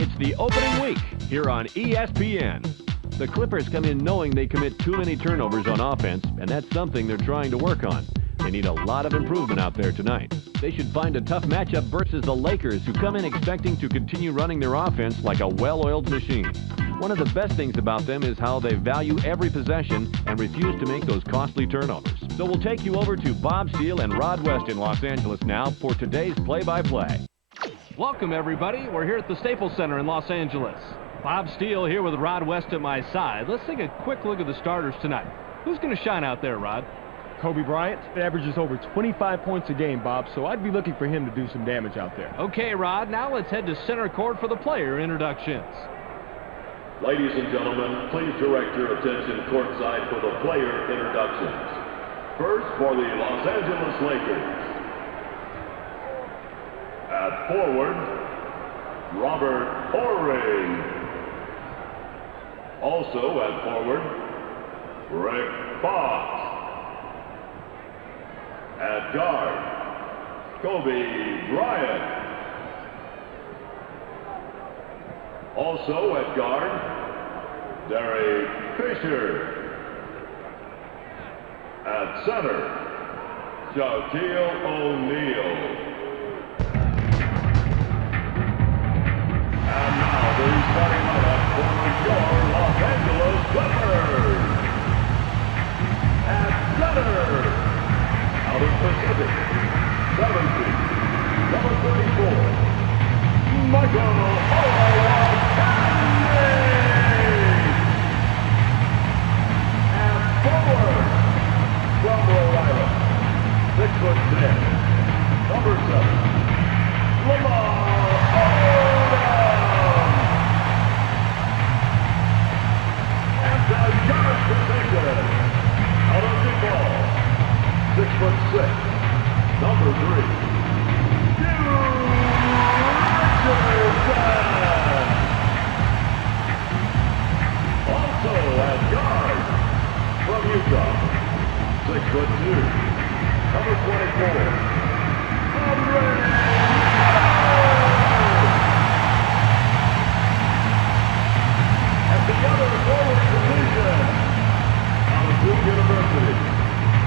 It's the opening week here on ESPN. The Clippers come in knowing they commit too many turnovers on offense, and that's something they're trying to work on. They need a lot of improvement out there tonight. They should find a tough matchup versus the Lakers, who come in expecting to continue running their offense like a well-oiled machine. One of the best things about them is how they value every possession and refuse to make those costly turnovers. So we'll take you over to Bob Steele and Rod West in Los Angeles now for today's play-by-play. Welcome, everybody. We're here at the Staples Center in Los Angeles. Bob Steele here with Rod West at my side. Let's take a quick look at the starters tonight. Who's going to shine out there, Rod? Kobe Bryant averages over 25 points a game, Bob, so I'd be looking for him to do some damage out there. Okay, Rod, now let's head to center court for the player introductions. Ladies and gentlemen, please direct your attention courtside for the player introductions. First, for the Los Angeles Lakers. At forward, Robert Horry. Also at forward, Rick Fox. At guard, Kobe Bryant. Also at guard, Derek Fisher. At center, Shaquille O'Neal. And now the starting lineup for your Los Angeles Clippers. At center, out of Pacific, 70, number 34, Michael Olowokandi. And forward, from Rhode Island, 6'10", number 7, Lamar Odom. And the guard position, out of DePaul, 6'6", number 3, Hugh Richardson. Also at guard, from Utah, 6'2", number 24, Andre. At the other forward position, out of Duke University,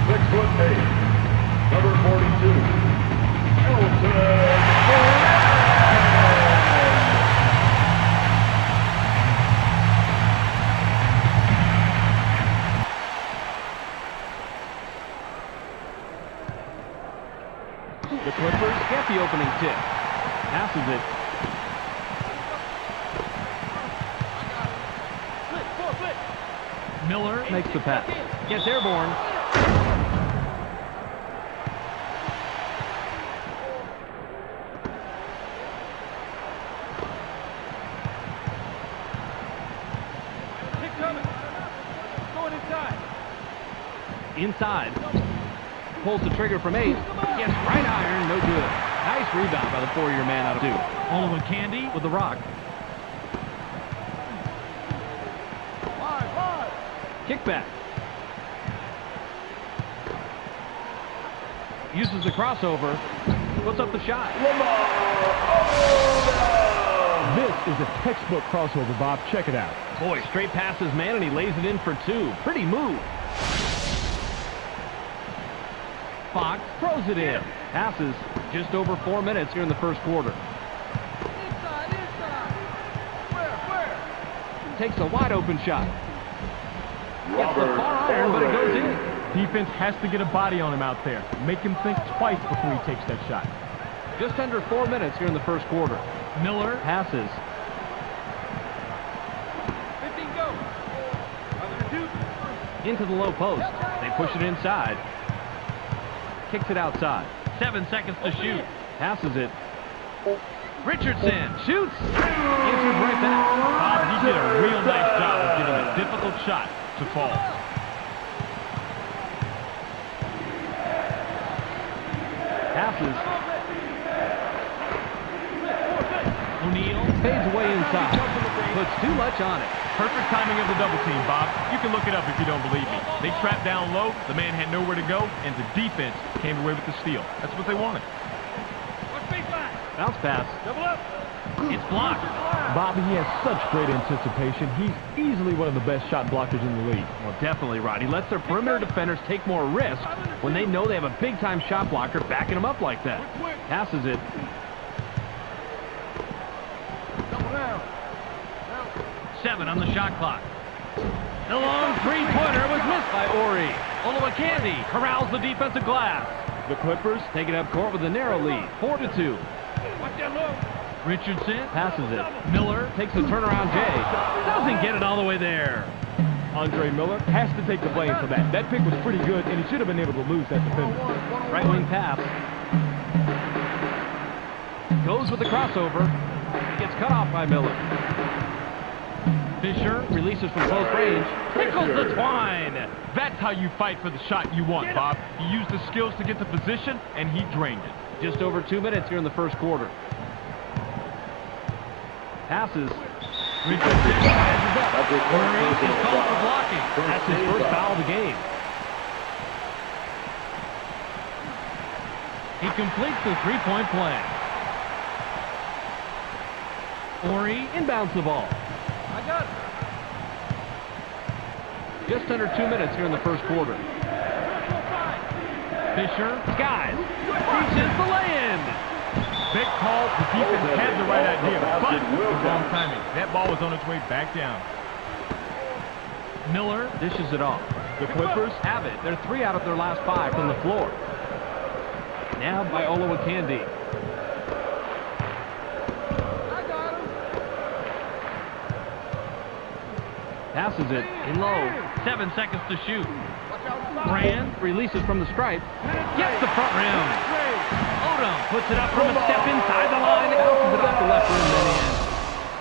6'8", number 42, Elton Brand. The Clippers get the opening tip. Passes it. Miller makes the pass. Gets airborne. Inside. Pulls the trigger from 8. Yes, right iron, no good. Nice rebound by the 4-year man out of 2. Olowokandi with the rock. Kickback. Uses the crossover. Puts up the shot. This is a textbook crossover, Bob. Check it out. Boy, straight passes, man, and he lays it in for 2. Pretty move. Fox throws it in. Passes just over 4 minutes here in the first quarter. Takes a wide open shot. Gets the far iron, but it goes in. Defense has to get a body on him out there. Make him think twice before he takes that shot. Just under 4 minutes here in the first quarter. Miller passes. 15 go. Into the low post. They push it inside. Kicks it outside. 7 seconds to shoot. Passes it. Richardson shoots. Answers right back. Bob, he did a real nice job of getting a difficult shot to fall. Passes. O'Neal fades away inside. Puts too much on it. Perfect timing of the double team, Bob. You can look it up if you don't believe me. They trapped down low, the man had nowhere to go, and the defense came away with the steal. That's what they wanted. Bounce pass. Double up. It's blocked. Bobby, he has such great anticipation. He's easily one of the best shot blockers in the league. Well, definitely, Rod. He lets their perimeter defenders take more risks when they know they have a big-time shot blocker backing them up like that. Passes it. 7 on the shot clock. The long three-pointer was missed by Ori. Olowokandi corrals the defensive glass. The Clippers Take it up court with a narrow lead, 4-2. Richardson passes it. Miller takes the turnaround J. Doesn't get it all the way there. Andre Miller has to take the blame for that. That pick was pretty good, and he should have been able to lose that defender. Right wing pass. Goes with the crossover. Gets cut off by Miller. Fisher releases from close range. Tickles the twine. That's how you fight for the shot you want, Bob. He used the skills to get the position, and he drained it. Just over 2 minutes here in the first quarter. Passes. Richardson rises up. Murray is called for blocking. That's his first foul of the game. He completes the three-point play. Ori inbounds the ball. I got it. Just under 2 minutes here in the first quarter. Fisher skies. Reaches the lay-in. Big call. The defense had the right idea, but wrong timing. That ball was on its way back down. Miller dishes it off. The Clippers Have it. They're 3 out of their last 5 from the floor. Now by Olowokandi. Passes it in low. 7 seconds to shoot. Brand releases from the stripe. Gets the front rim. Odom puts it up from a step inside the line. Bounces it off the left rim then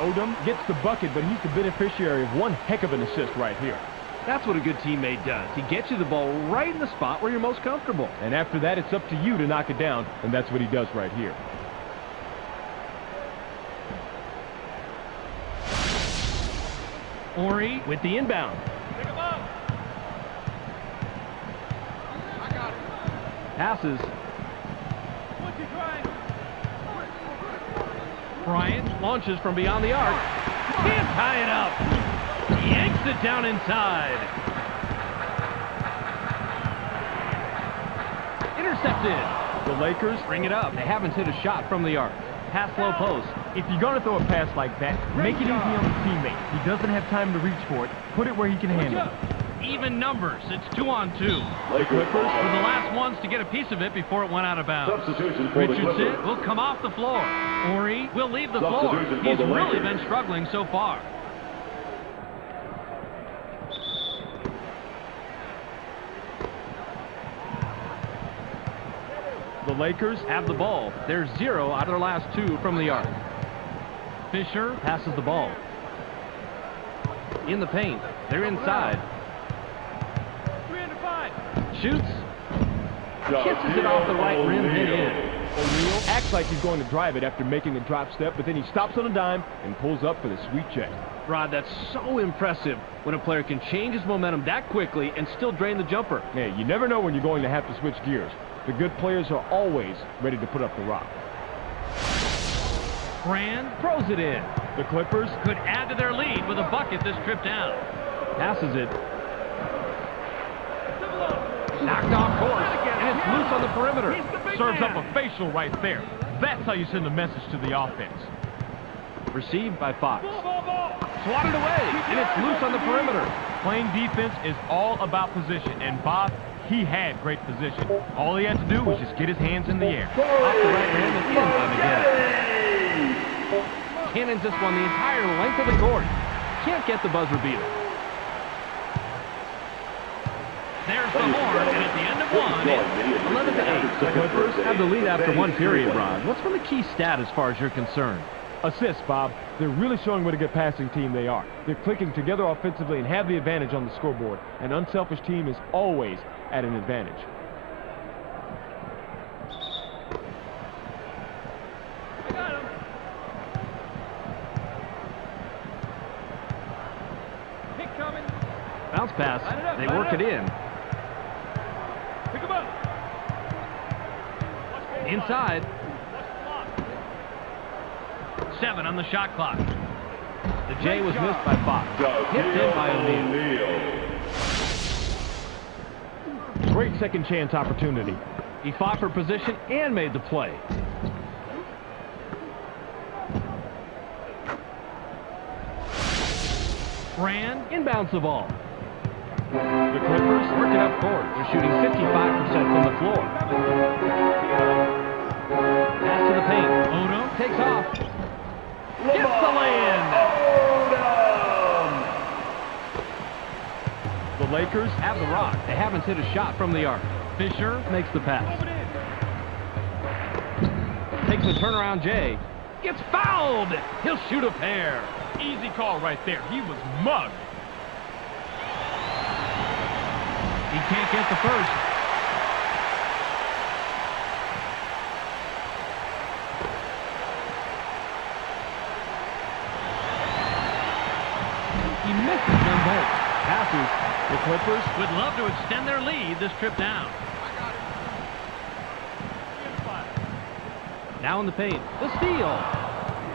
in. Odom gets the bucket, but he's the beneficiary of one heck of an assist right here. That's what a good teammate does. He gets you the ball right in the spot where you're most comfortable. And after that, it's up to you to knock it down, and that's what he does right here. Ori with the inbound. Passes. Bryant launches from beyond the arc. Can't tie it up. Yanks it down inside. Intercepted. The Lakers, Bring it up. They haven't hit a shot from the arc. Pass low post. if you're going to throw a pass like that, make it easy on the teammate. He doesn't have time to reach for it. Put it where he can handle it. Even numbers. It's 2-on-2. Lakers Were ball. the last ones to get a piece of it before it went out of bounds. Substitution for the Richardson Clippers. will come off the floor. Ori will leave the floor. Substitution for He's the really Lakers. been struggling so far. The Lakers Have the ball. They're 0 out of their last 2 from the arc. Fisher passes the ball. In the paint. They're inside. Shoots. Kisses it off the right rim and in. O'Neal acts like he's going to drive it after making a drop step, but then he stops on a dime and pulls up for the sweet check. Rod, that's so impressive when a player can change his momentum that quickly and still drain the jumper. Hey, you never know when you're going to have to switch gears. The good players are always ready to put up the rock. Brand throws it in. The Clippers Could add to their lead with a bucket this trip down. Passes it. Knocked off course, and it's loose on the perimeter. serves up a facial right there. That's how you send a message to the offense. Received by Fox. Swatted away, and it's loose on the perimeter. Playing defense is all about position, and Bob, he had great position. All he had to do was just get his hands in the air. Off the right rim and in on the get it. Cannon just won the entire length of the court. Can't get the buzzer beater. There's the horn, and at the end of one, it's 11-8. The Clippers have the lead after one period, Ron. What's been the key stat as far as you're concerned? Assists, Bob. They're really showing what a good passing team they are. They're clicking together offensively and have the advantage on the scoreboard. An unselfish team is always at an advantage. I got him. Pick coming. Bounce pass. They work it in. Pick him up. Inside. 7 on the shot clock. The J was missed by Fox. Hit in by O'Neal. Great second chance opportunity. He fought for position and made the play. Brand inbounds the ball. The Clippers Work it up court. They're shooting 55% from the floor. Pass to the paint. Odo takes off. Gets the lay-in. The Lakers Have the rock. They haven't hit a shot from the arc. Fisher makes the pass. Takes a turnaround J. Gets fouled. He'll shoot a pair. Easy call right there. He was mugged. He can't get the first. He misses them both. passes. The Clippers Would love to extend their lead this trip down. Now in the paint. The steal.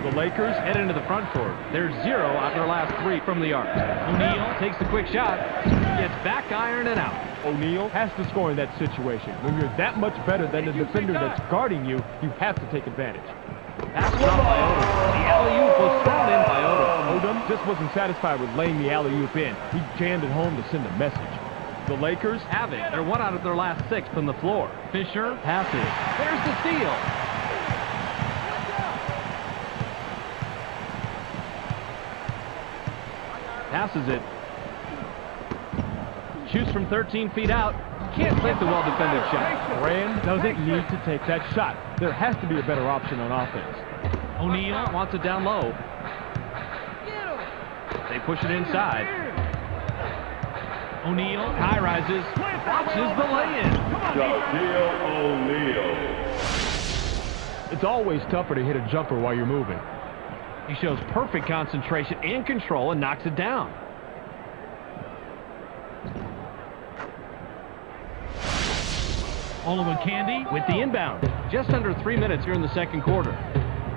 The Lakers Head into the front court. They're 0 out of their last 3 from the arc. O'Neal takes the quick shot. Gets back iron and out. O'Neal has to score in that situation. When you're that much better than the defender that's guarding you, you have to take advantage. Pass dropped by Odom. The alley-oop was thrown in by Odom. Odom just wasn't satisfied with laying the alley-oop in. He jammed it home to send a message. The Lakers Have it. They're 1 out of their last 6 from the floor. Fisher passes. There's the steal. Passes it. Shoots from 13 feet out. Can't make the well-defended shot. Brand doesn't need to take that shot. There has to be a better option on offense. O'Neal wants it down low. They push it inside. O'Neal high rises. Watches the lay-in. Shaquille O'Neal. It's always tougher to hit a jumper while you're moving. He shows perfect concentration and control and knocks it down. Olowokandi with the inbound. Just under 3 minutes here in the second quarter.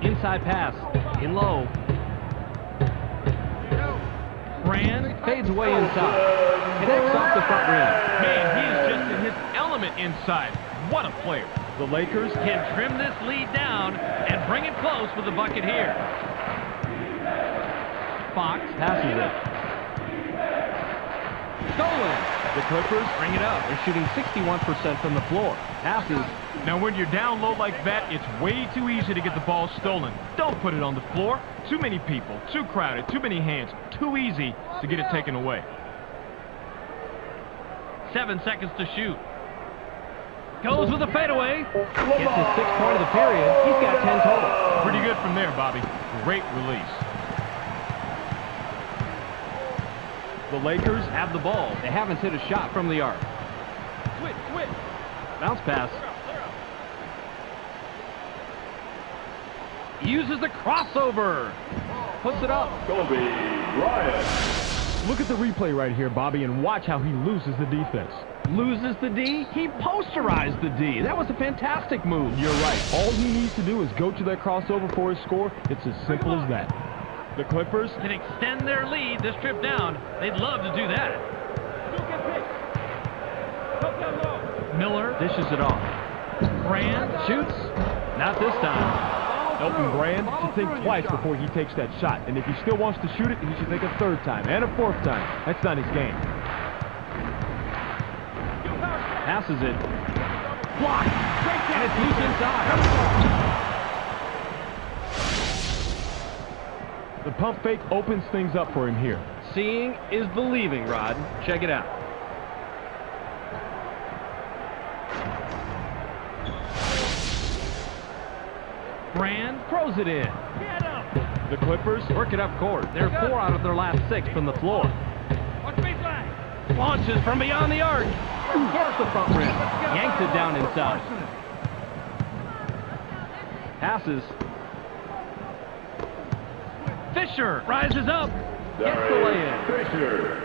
Inside pass. In low. Brand fades away inside. Connects off the front rim. Man, he is just in his element inside. What a player. The Lakers Can trim this lead down and bring it close with a bucket here. Fox passes it. Stolen. The Clippers Bring it up. They're shooting 61% from the floor. Passes. Now, when you're down low like that, it's way too easy to get the ball stolen. Don't put it on the floor. Too many people, too crowded, too many hands. Too easy to get it taken away. 7 seconds to shoot. Goes with a fadeaway. Gets his 6th point of the period. He's got 10 total. Pretty good from there, Bobby. Great release. The Lakers Have the ball. They haven't hit a shot from the arc. Bounce pass. Uses the crossover. Puts it up. Kobe Bryant. Look at the replay right here, Bobby, and watch how he loses the defense. Loses the D. He posterized the D. That was a fantastic move. You're right. All he needs to do is go to that crossover for his score. It's as simple as that. The Clippers Can extend their lead this trip down. They'd love to do that. Miller dishes it off. Brand shoots. Not this time. Elton Brand should think twice before he takes that shot. And if he still wants to shoot it, he should think a 3rd time and a 4th time. That's not his game. Passes it. Blocked. And it's loose inside. The pump fake opens things up for him here. Seeing is believing, Rod. Check it out. Brand throws it in. The Clippers Work it up court. They're 4 out of their last 6 from the floor. Launches from beyond the arc. Hits the front rim. Yanks it down inside. Passes. Fisher rises up. Gets the lay-in. Fisher.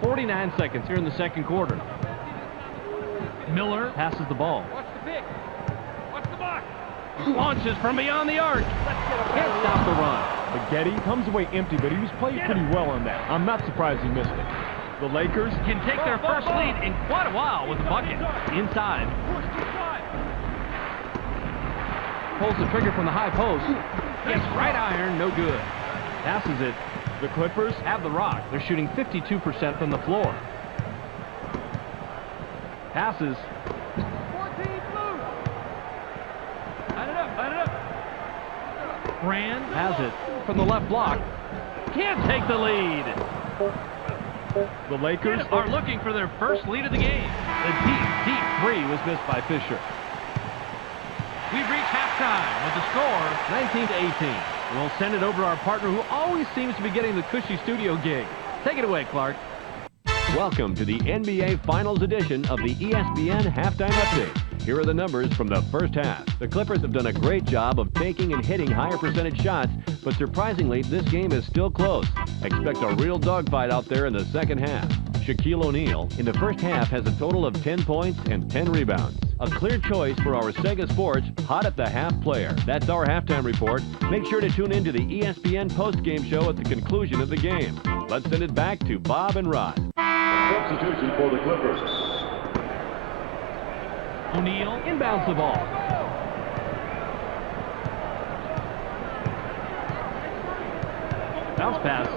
49 seconds here in the second quarter. Miller passes the ball. Launches from beyond the arc. Can't stop the run. Spaghetti comes away empty, but he was playing pretty well on that. I'm not surprised he missed it. The Lakers Can take their first lead in quite a while with a bucket. Inside. Pulls the trigger from the high post. Gets right iron, no good. Passes it. The Clippers Have the rock. They're shooting 52% from the floor. Passes. Brand has it from the left block. Can't take the lead. The Lakers Are looking for their first lead of the game. The deep three was missed by Fisher. We've reached halftime with the score 19-18. We'll send it over to our partner who always seems to be getting the cushy studio gig. Take it away, Clark. Welcome to the NBA Finals edition of the ESPN Halftime Update. Here are the numbers from the first half. The Clippers have done a great job of taking and hitting higher percentage shots, but surprisingly, this game is still close. Expect a real dogfight out there in the second half. Shaquille O'Neal, in the first half, has a total of 10 points and 10 rebounds. A clear choice for our Sega Sports Hot at the Half player. That's our halftime report. Make sure to tune in to the ESPN post-game show at the conclusion of the game. Let's send it back to Bob and Rod. Substitution for the Clippers. O'Neal inbounds the ball. Bounce pass.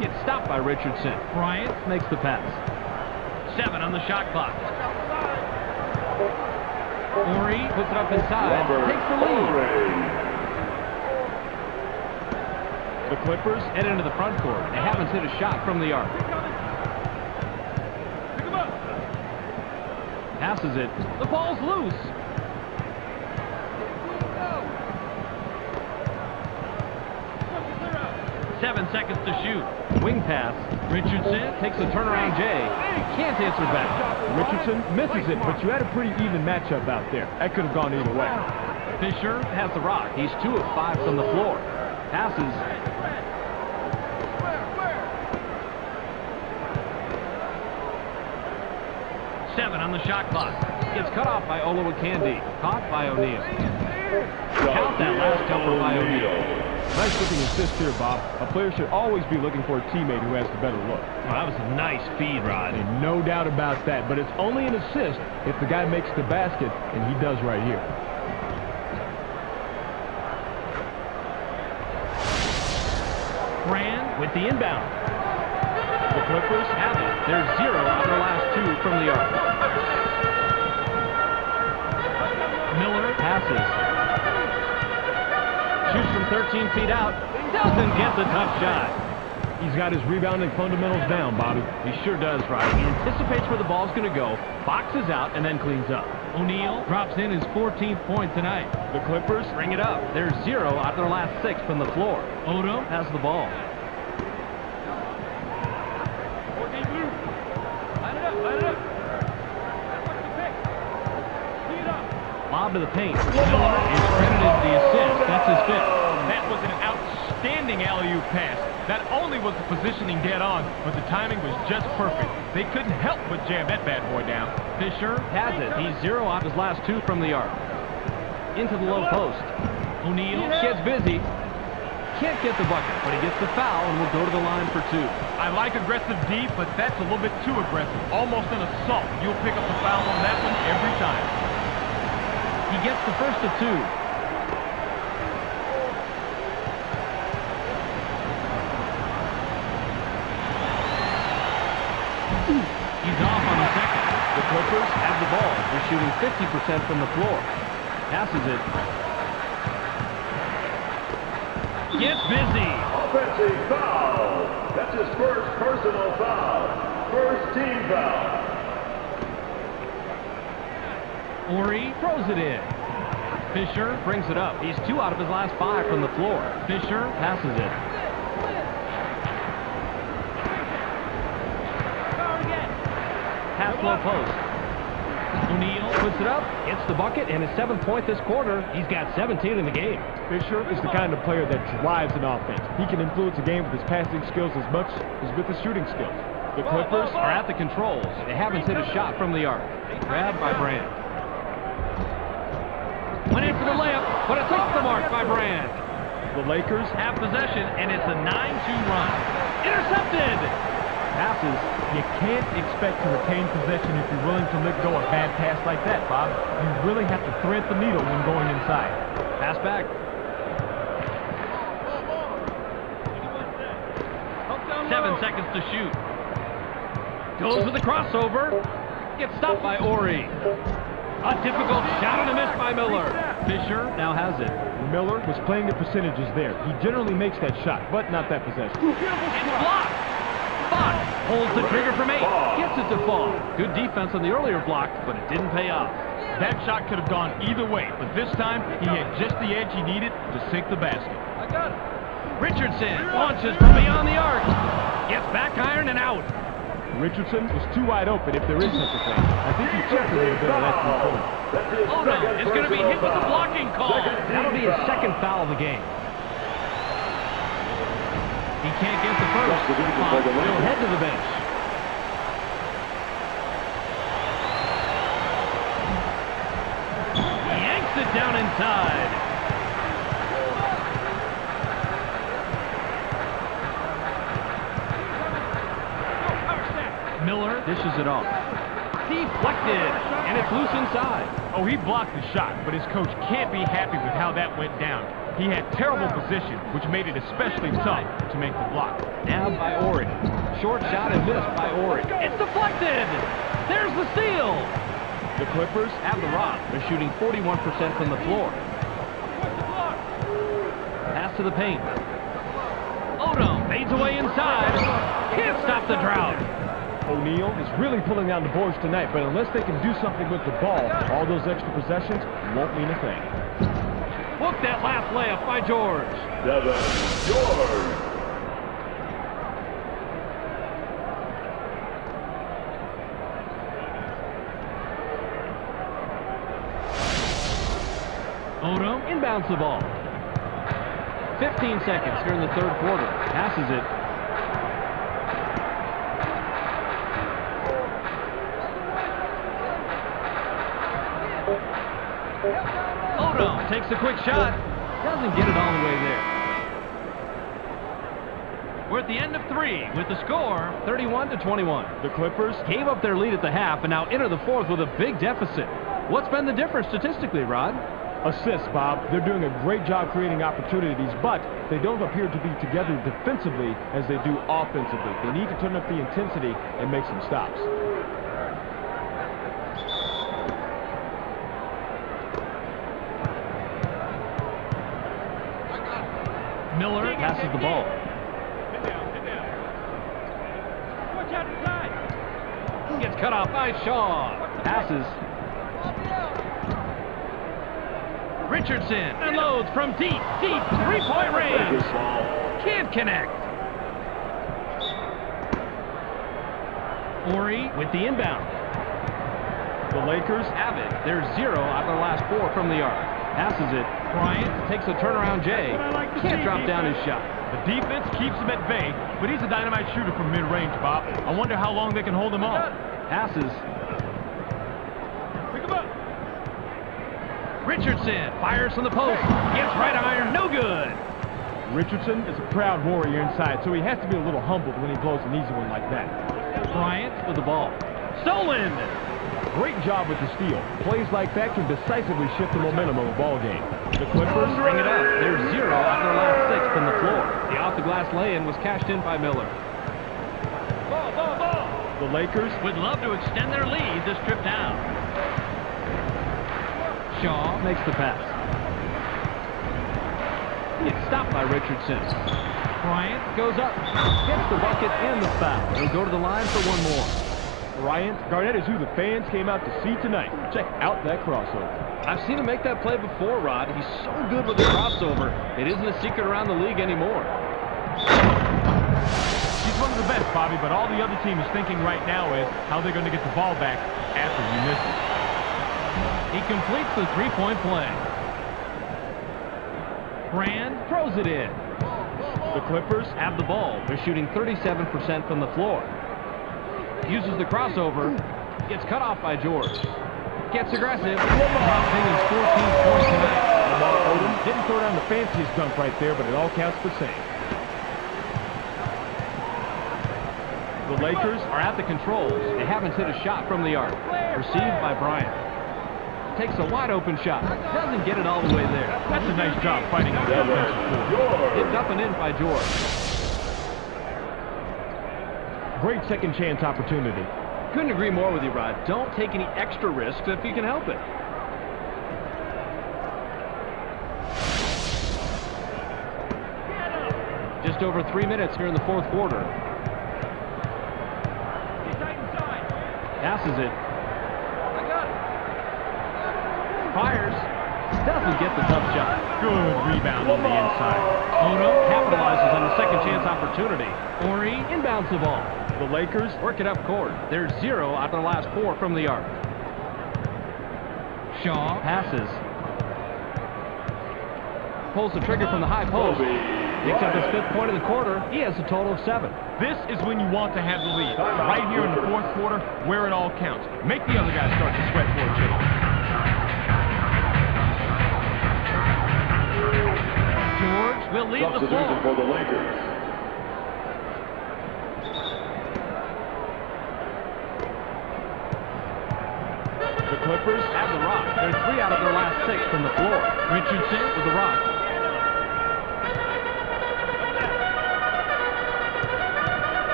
Gets stopped by Richardson. Bryant makes the pass. 7 on the shot clock. Ori puts it up inside. Takes the lead. The Clippers Head into the front court. They haven't hit a shot from the arc. Passes it. The ball's loose. Seven seconds to shoot. Wing pass. Richardson takes a turnaround J. Can't answer back. Richardson misses it, but you had a pretty even matchup out there. That could have gone either way. Fisher has the rock. He's 2 of 5 from the floor. Passes. Seven on the shot clock. Gets cut off by Olowokandi. Caught by O'Neal. Count that last jumper by O'Neal. Nice looking assist here, Bob. A player should always be looking for a teammate who has the better look. Oh, that was a nice feed, Rod. And no doubt about that, but it's only an assist if the guy makes the basket, and he does right here. Brand with the inbound. The Clippers Have it. They're 0 on their last 2 from the arc. Miller passes. Shoots from 13 feet out. Doesn't get the tough shot. He's got his rebounding fundamentals down, Bobby. He sure does, Rod. He anticipates where the ball's going to go, boxes out, and then cleans up. O'Neal drops in his 14th point tonight. The Clippers Bring it up. They're 0 out of their last 6 from the floor. Odom has the ball. Lob to the paint. Miller is credited the assist. That's his 5th. That was an outstanding alley-oop pass. Not only was the positioning dead on, but the timing was just perfect. They couldn't help but jam that bad boy down. Fisher has it. He's 0 out of his last 2 from the arc. Into the low post. O'Neal gets busy. Can't get the bucket, but he gets the foul and will go to the line for 2. I like aggressive D, but that's a little bit too aggressive. Almost an assault. You'll pick up the foul on that one every time. He gets the first of 2. He's off on the second. The Clippers Have the ball. They're shooting 50% from the floor. Passes it. Gets busy. Offensive foul. That's his first personal foul. First team foul. Ori throws it in. Fisher brings it up. He's 2 out of his last 5 from the floor. Fisher passes it. Pass low post. O'Neal puts it up, gets the bucket, and his 7th point this quarter. He's got 17 in the game. Fisher is the kind of player that drives an offense. He can influence a game with his passing skills as much as with his shooting skills. The Clippers are at the controls. They haven't hit a shot from the arc. Grabbed by Brand. Went in for the layup, but it's off the mark by Brand. The Lakers Have possession, and it's a 9-2 run. Intercepted! passes. You can't expect to retain possession if you're willing to let go a bad pass like that, Bob. You really have to thread the needle when going inside. Pass back. 7 seconds to shoot. Goes with the crossover. Gets stopped by Ori. A difficult shot and a miss by Miller. Fisher now has it. Miller was playing the percentages there. He generally makes that shot, but not that possession. It's blocked. Fox holds the trigger from 8. Gets it to fall. Good defense on the earlier block, but it didn't pay off. That shot could have gone either way, but this time he had just the edge he needed to sink the basket. I got it. Richardson launches from beyond the arc. Gets back iron and out. Richardson was too wide open if there is such a thing. I think he checked a little bit of that three-pointer. Odom is going to be hit with the blocking call. That'll be his second foul of the game. He can't get the first. He'll head to the bench. Yanks it down inside. Miller dishes it off. Deflected, and it's loose inside. Oh, he blocked the shot, but his coach can't be happy with how that went down. He had terrible position, which made it especially tough to make the block. Nabbed by Ori. Short shot and missed by Ori. It's deflected. There's the steal. The Clippers Have the rock. They're shooting 41% from the floor. Pass to the paint. Odom fades away inside. Can't stop the drought. O'Neal is really pulling down the boards tonight, but unless they can do something with the ball, all those extra possessions won't mean a thing. Look that last layup by George. Devin George. Odom inbounds the ball. 15 seconds here in the third quarter. Passes it. Odom takes a quick shot. Doesn't get it all the way there. We're at the end of 3 with the score 31-21. The Clippers Gave up their lead at the half and now enter the fourth with a big deficit. What's been the difference statistically, Rod? assists, Bob. They're doing a great job creating opportunities, but they don't appear to be together defensively as they do offensively. They need to turn up the intensity and make some stops. Miller passes the ball. Gets cut off by Shaw. Passes. Richardson unloads from deep, three-point range. Can't connect. Ori with the inbound. The Lakers have it. They're 0 out of their last 4 from the arc. Passes it. Bryant takes a turnaround J. Can't drop down his shot. The defense keeps him at bay, but he's a dynamite shooter from mid-range, Bob. I wonder how long they can hold him off. Passes. Pick him up. Richardson fires from the post. Gets right iron. No good. Richardson is a proud warrior inside, so he has to be a little humbled when he blows an easy one like that. Bryant with the ball. Stolen. Great job with the steal. Plays like that can decisively shift the momentum of a ball game. The Clippers bring it up. They're 0 out of their last 6 from the floor. The off-the-glass lay-in was cashed in by Miller. Ball. The Lakers would love to extend their lead this trip down. Shaw makes the pass. It's stopped by Richardson. Bryant goes up. Gets the bucket and the foul. He'll go to the line for one more. Bryant, Garnett is who the fans came out to see tonight. Check out that crossover. I've seen him make that play before, Rod. He's so good with the crossover. It isn't a secret around the league anymore. He's one of the best, Bobby, but all the other team is thinking right now is how they're going to get the ball back after you miss it. He completes the three-point play. Brand throws it in. The Clippers have the ball. They're shooting 37% from the floor. Uses the crossover. Gets cut off by George. Gets aggressive. Dropping his 14th point tonight. Lamar Odom didn't throw down the fanciest dunk right there, but it all counts the same. The Lakers are at the controls. They haven't hit a shot from the arc. Received by Bryant. Takes a wide open shot. Doesn't get it all the way there. That's a nice job fighting on the offensive floor. It's up and in by George. Great second chance opportunity. Couldn't agree more with you, Rod. Don't take any extra risks if you can help it. Just over 3 minutes here in the fourth quarter. Passes it. Fires. Doesn't get the tough shot. Good rebound on the inside. Odom capitalizes on the second chance opportunity. Ori inbounds the ball. The Lakers Work it up court. They're 0 out of the last 4 from the arc. Shaw passes. Pulls the trigger from the high post. Picks up his 5th point of the quarter. He has a total of 7. This is when you want to have the lead. Right here in the fourth quarter, where it all counts. Make the other guys start to sweat for each other. George will leave the Substitution floor. for the Lakers. The Clippers have the rock. They're 3 out of their last 6 from the floor. Richardson with the rock.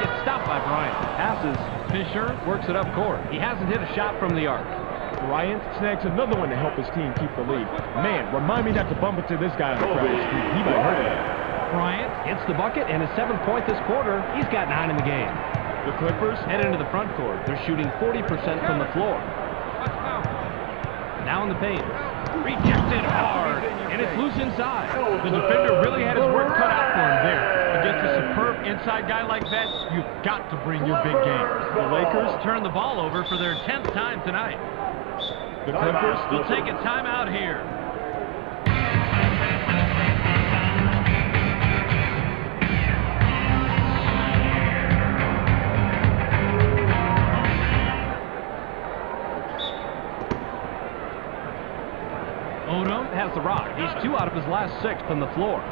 Gets stopped by Bryant. Passes. Fisher works it up court. He hasn't hit a shot from the arc. Bryant snags another one to help his team keep the lead. Man, remind me not to bump into this guy on the crowd street. He might hurt him. Bryant hits the bucket and his 7th point this quarter. He's got 9 in the game. The Clippers head into the front court. They're shooting 40% from the floor. Now in the paint. Rejected hard, and it's loose inside. The defender really had his work cut out for him there. Against a superb inside guy like that, you've got to bring your big game. The Lakers turn the ball over for their 10th time tonight. The Clippers We'll take a timeout here. Odom has the rock. He's 2 out of his last 6 from the floor.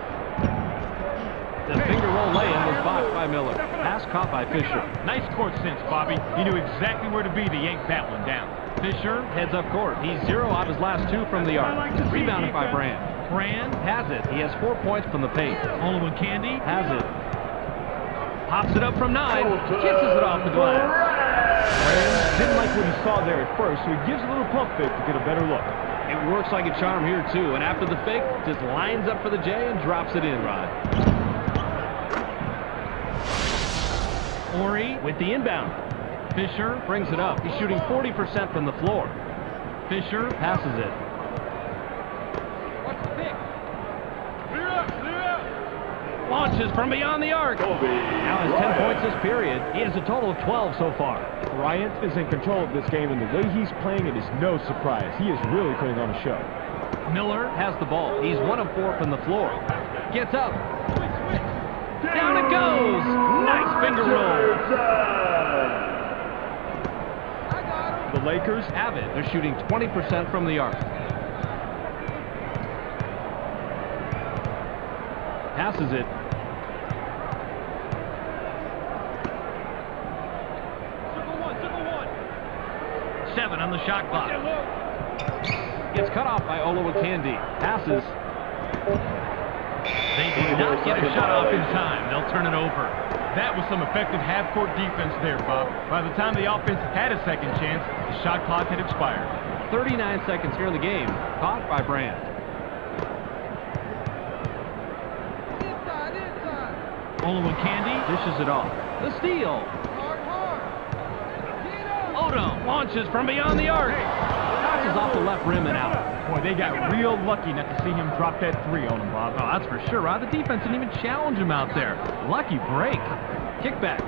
The finger roll lay-in was blocked by Miller. Pass caught by Fisher. Nice court sense, Bobby. He knew exactly where to be to yank that one down. Fisher heads up court. He's 0 out of his last 2 from the arc. Rebounded by Brand. Brand has it. He has 4 points from the paint. Olowokandi has it. Pops it up from 9. Kisses it off the glass. Brand didn't like what he saw there at first, so he gives a little pump fake to get a better look. It works like a charm here, too. And after the fake, just lines up for the J and drops it in, Rod. Ori with the inbound. Fisher brings it up. He's shooting 40% from the floor. Fisher passes it. Launches from beyond the arc. Now has 10 points this period. He has a total of 12 so far. Bryant is in control of this game, and the way he's playing it is no surprise. He is really putting on a show. Miller has the ball. He's 1 of 4 from the floor. Gets up. Down it goes. Nice finger roll. The Lakers have it. They're shooting 20% from the arc. Passes it. Seven on the shot clock. Gets cut off by Olowokandi. Passes. They did not get a shot off in time. They'll turn it over. That was some effective half-court defense there, Bob. By the time the offense had a second chance, the shot clock had expired. 39 seconds here in the game. Caught by Brand. Olowokandi dishes it off. The steal. Odom launches from beyond the arc. Passes off the left rim and out. Boy, they got real lucky not to see him drop that 3 on him, Bob. Oh, that's for sure, Rod. The defense didn't even challenge him out there. Lucky break. Kick back.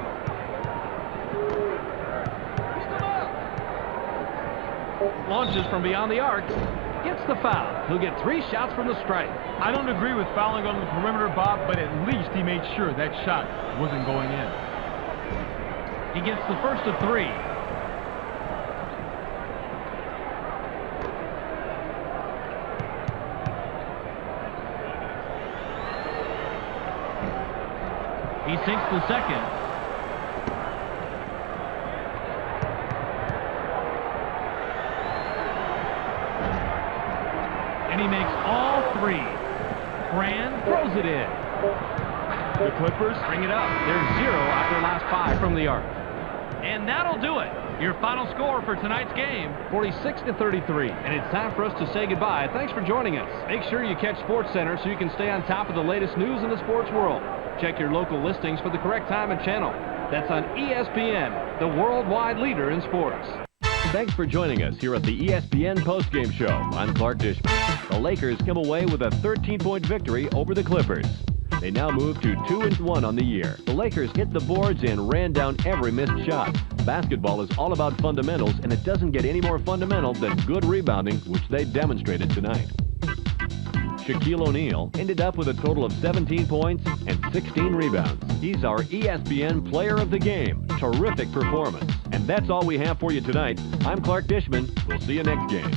Launches from beyond the arc. Gets the foul. He'll get 3 shots from the stripe. I don't agree with fouling on the perimeter, Bob, but at least he made sure that shot wasn't going in. He gets the first of 3. He sinks the second. And he makes all 3. Brand throws it in. The Clippers Bring it up. They're 0 out of their last 5 from the arc. And that'll do it. Your final score for tonight's game, 46-33. And it's time for us to say goodbye. Thanks for joining us. Make sure you catch SportsCenter so you can stay on top of the latest news in the sports world. Check your local listings for the correct time and channel. That's on ESPN, the worldwide leader in sports. Thanks for joining us here at the ESPN postgame show. I'm Clark Dishman. The Lakers come away with a 13-point victory over the Clippers. They now move to 2-1 on the year. The Lakers hit the boards and ran down every missed shot. Basketball is all about fundamentals, and it doesn't get any more fundamental than good rebounding, which they demonstrated tonight. Shaquille O'Neal ended up with a total of 17 points and 16 rebounds. He's our ESPN Player of the Game. Terrific performance. And that's all we have for you tonight. I'm Clark Dishman. We'll see you next game.